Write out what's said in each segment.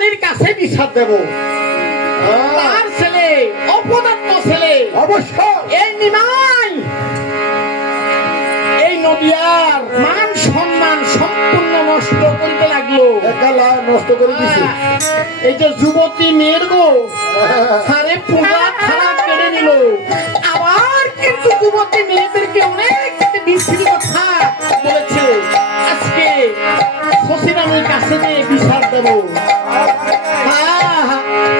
রানীর কাছে বিচার দেব। তার ছেলে অপদার্থ ছেলে অবশ্যই এই নিমাই এই নদিয়ার মান সম্মান সম্পূর্ণ নষ্ট করতে লাগলো। একালা নষ্ট করে দিছে। এই যে যুবতী মেয়ের গো আরে পূজা খারাপ কেড়ে নিল। আবার কিন্তু যুবতী মেয়েদেরকে অনেক বিশ্রী কথা বলেছে। আজকে শশীরামের কাছে নিয়ে বিচার দেব।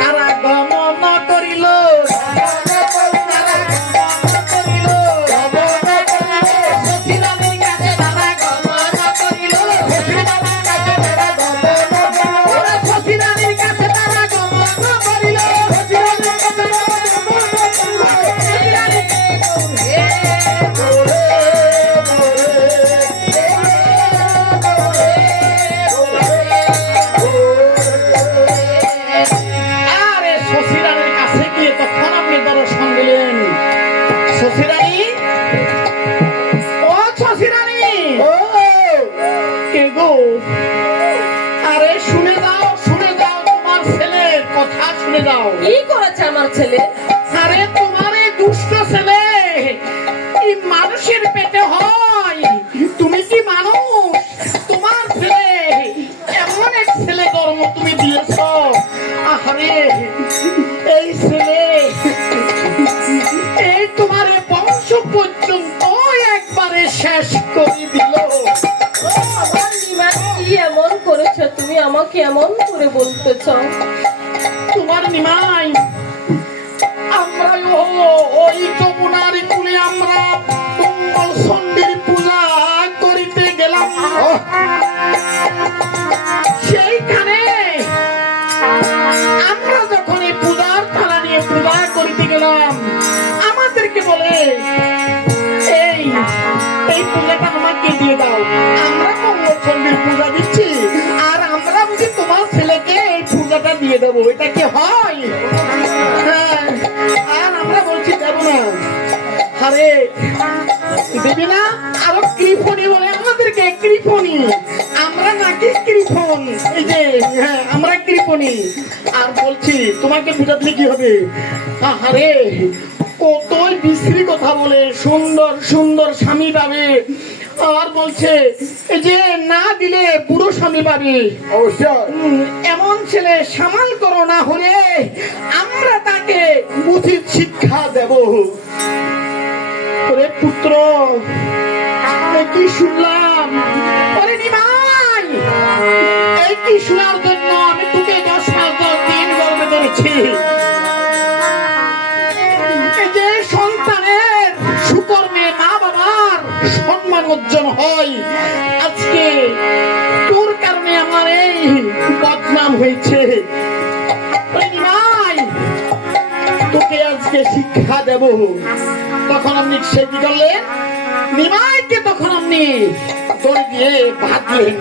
তারা গমন করিল কি করেছে আমার ছেলে? আরে তোমার এই দুষ্ট ছেলে এই মানুষের পেটে হয়, তুমি কি মানুষ? তোমার ছেলে এমন এক ছেলে জন্ম তুমি দিয়েছ। আরে এই ছেলে এই তোমার বংশ পর্যন্ত একবারে শেষ করে দিল। আমার নিমাই কি এমন করেছে তুমি আমাকে এমন করে বলতেছ? তোমার নিমাই আমরা ওই যমুনার কুলে আমরা মঙ্গল চণ্ডীর পূজা করিতে গেলাম। সেইখানে আমরা যখন এই পূজার থালা নিয়ে পূজা করিতে গেলাম, আমাদেরকে বলে এই এই পূজাটা আমাকে দিয়ে দাও। আমরা মঙ্গল চণ্ডীর পূজা দিচ্ছি আর আমরা বুঝি তোমার ছেলেকে এই পূজাটা দিয়ে দেবো। এটা কি হয়? হ্যাঁ, আর আমরা বলছি দেব না। আরে দেবি না? আরো কৃপণী বলে আমাদেরকে কৃপণী। আমরা নাকি কৃপণ? এই যে হ্যাঁ আমরা কৃপণী। আর বলছি তোমাকে বুঝাতে কি হবে? আরে কতই বিশ্রী কথা বলে, সুন্দর সুন্দর স্বামী পাবে। আর বলছে এই যে না দিলে বুড়ো স্বামী পাবে। অবশ্যই এমন ছেলে সামাল করো, না হলে আমরা তাকে উচিত শিক্ষা দেব। ওরে পুত্র কি শুনলাম? ওরে নিমাই এই কি শোনার জন্য আমি তোকে 10 মাস 10 দিন গর্ভে ধরেছি। এই যে সন্তানের সুকর্মে মা বাবার সম্মান অর্জন হয়, আজকে তোর কারণে আমার এই বদনাম হয়েছে। তোকে আজকে শিক্ষা দেব। তখন আপনি সে কি করলেন? নিমাইকে তখন আপনি দড়ি দিয়ে বাঁধলেন।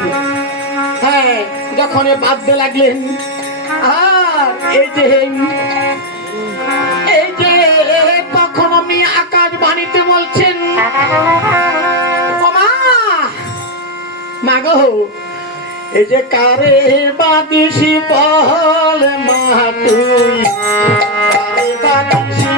হ্যাঁ, যখন বাঁধতে লাগলেন আর এই যে তখন আপনি আকাশ বাণীতে বলছেন মাগো এই যে কারে বাদিসি বল মা তুই কারে বাদিসি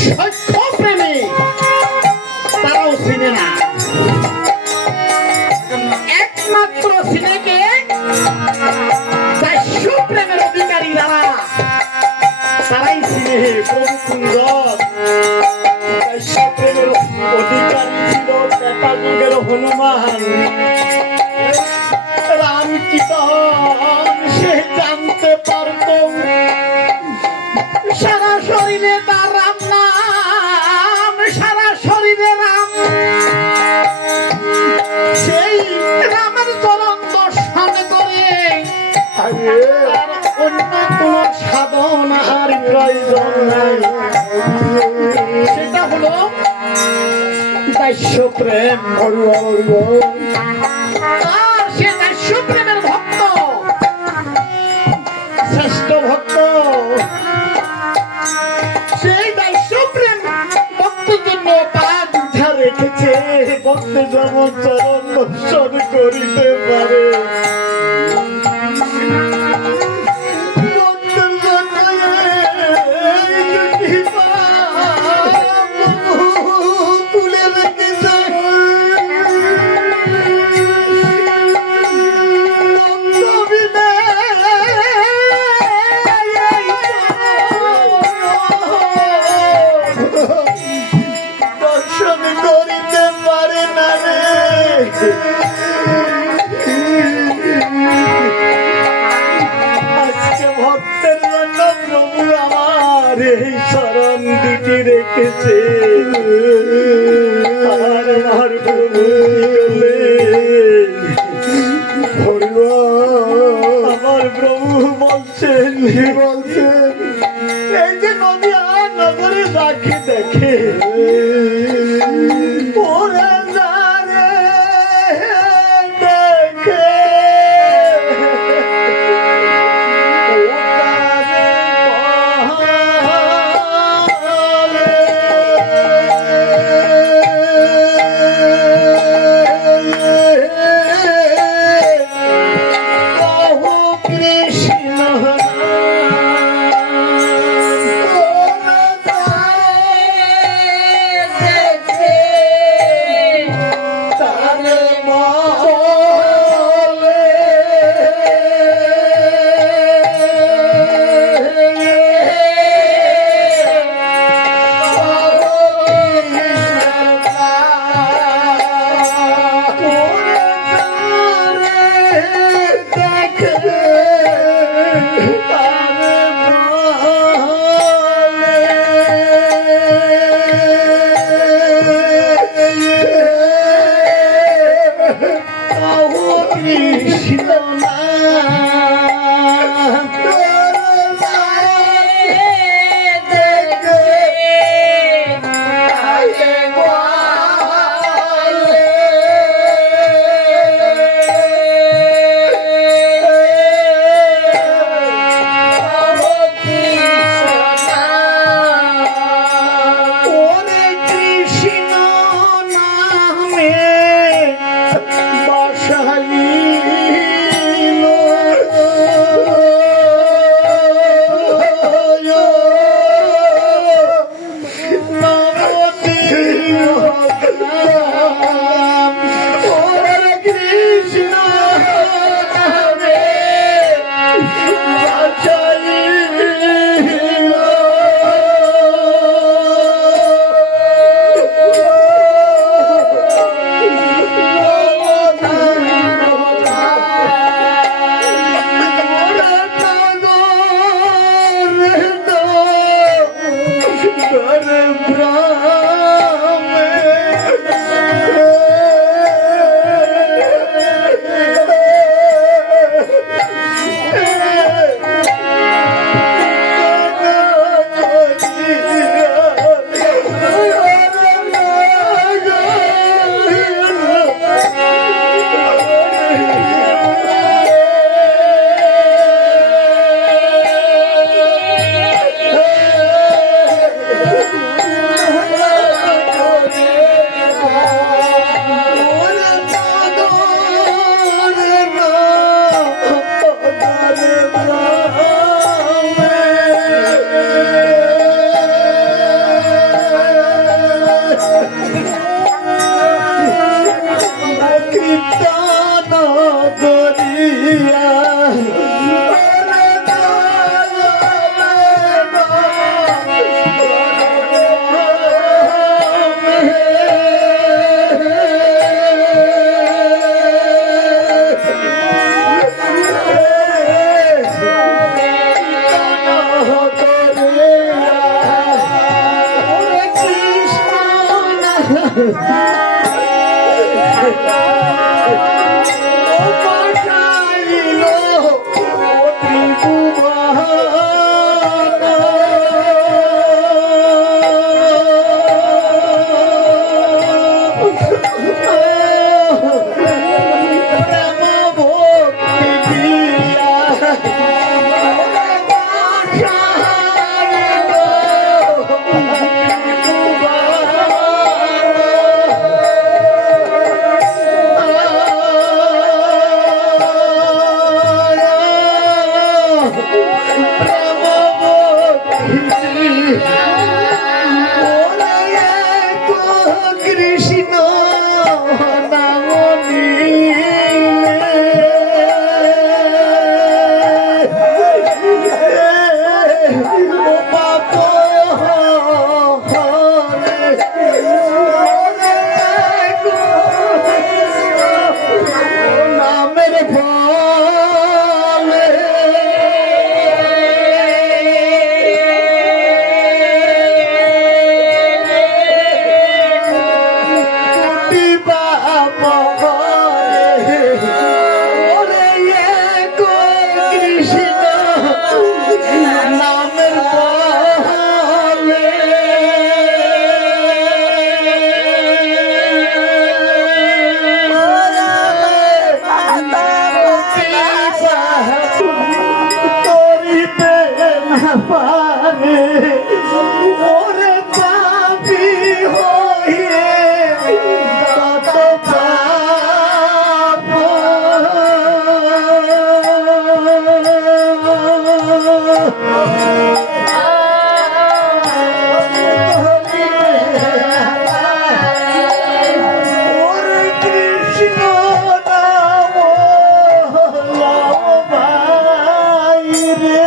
সত্য প্রেমী তারাও চিনে না, একমাত্র চিনেকে দাস্য প্রেমের অধিকারী যারা তারাই চিনে। প্রভু সুন্দর প্রেমের অধিকারী ছিল ত্রেতা যুগের হনুমান। রাম কি তখন সে জানতে পারত সারা শরীরে তার রাম নাম, সারা শরীরে রাম। সেই রামের চরণ দর্শন করে আরে তার অন্য কোন সাধনার প্রয়োজন নাই। সেটা হলো দাস্য প্রেম। আর সে দাস্য প্রেমের ভক্ত, শ্রেষ্ঠ ভক্ত। সেই দাস্য প্রেম ভক্তের জন্য পা দুধা রেখেছে, ভক্ত যেমন চরণ দর্শন করিতে পারে। ভক্তের জন্য এই দুটি পা তুলে রেখেছে। দর্শন করিতে পারে না রে। আজকে ভক্তের জন্য প্রভু আমার এই শরণ দুটি রেখেছে। আর আমার প্রভু আমার প্রভু বলছেন এই যে নদী আর নগরে রাখি দেখে ওরে যারে দেখে পাঠাইল কৃষ্ণ নাম নামের ফলে ওরে পাপি হয়ে কত পাপ ওরে কৃষ্ণ নাম লও ভাই রে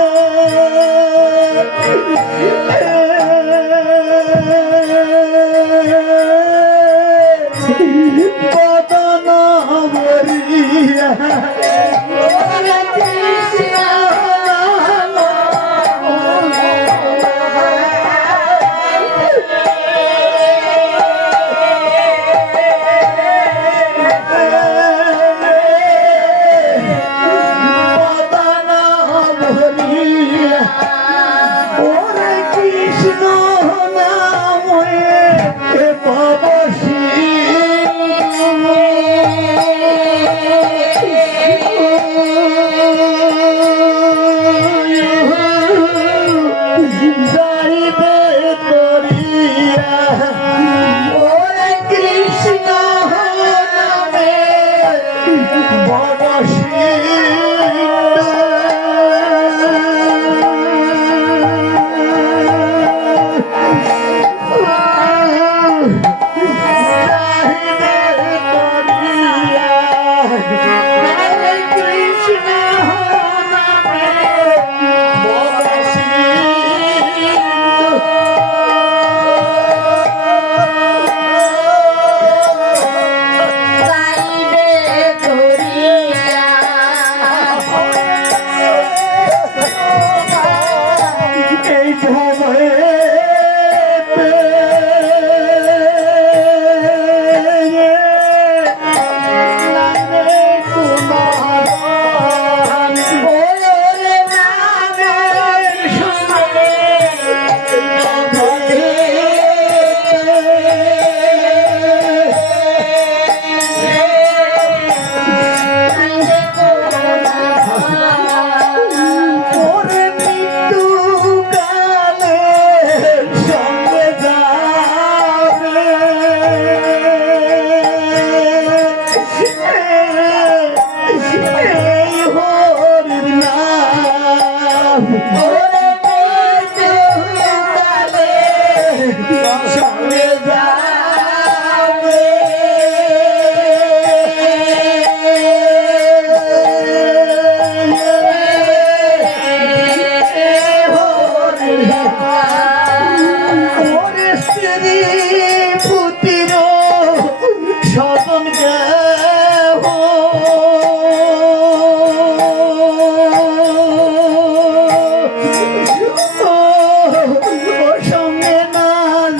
বদন মরিয়া বদন মরিয়া ওরে কৃষ্ণ নামে পাবসী যাইবে তরিয়া ওরে কৃষ্ণ নামে পাবসী এই ভবে ওরে মৃত্যু কালে সঙ্গে যাবে এই হরির নাম ওরে মৃত্যু কালে সঙ্গে যাবে ওরে স্ত্রী পুত্র স্বজন গেহ ও সঙ্গে না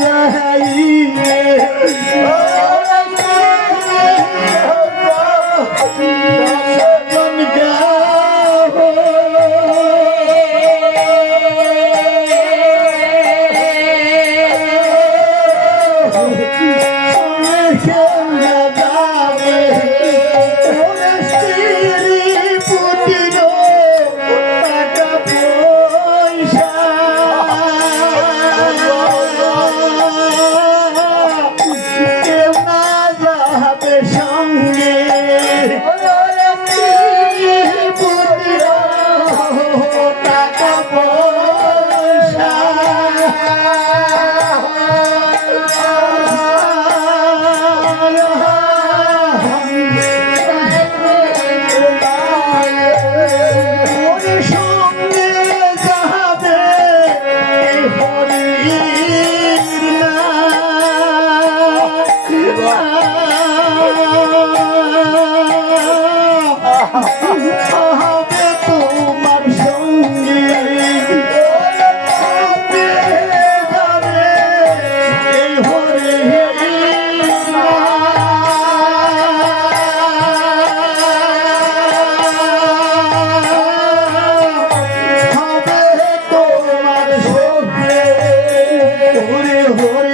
যাইয়ে হরি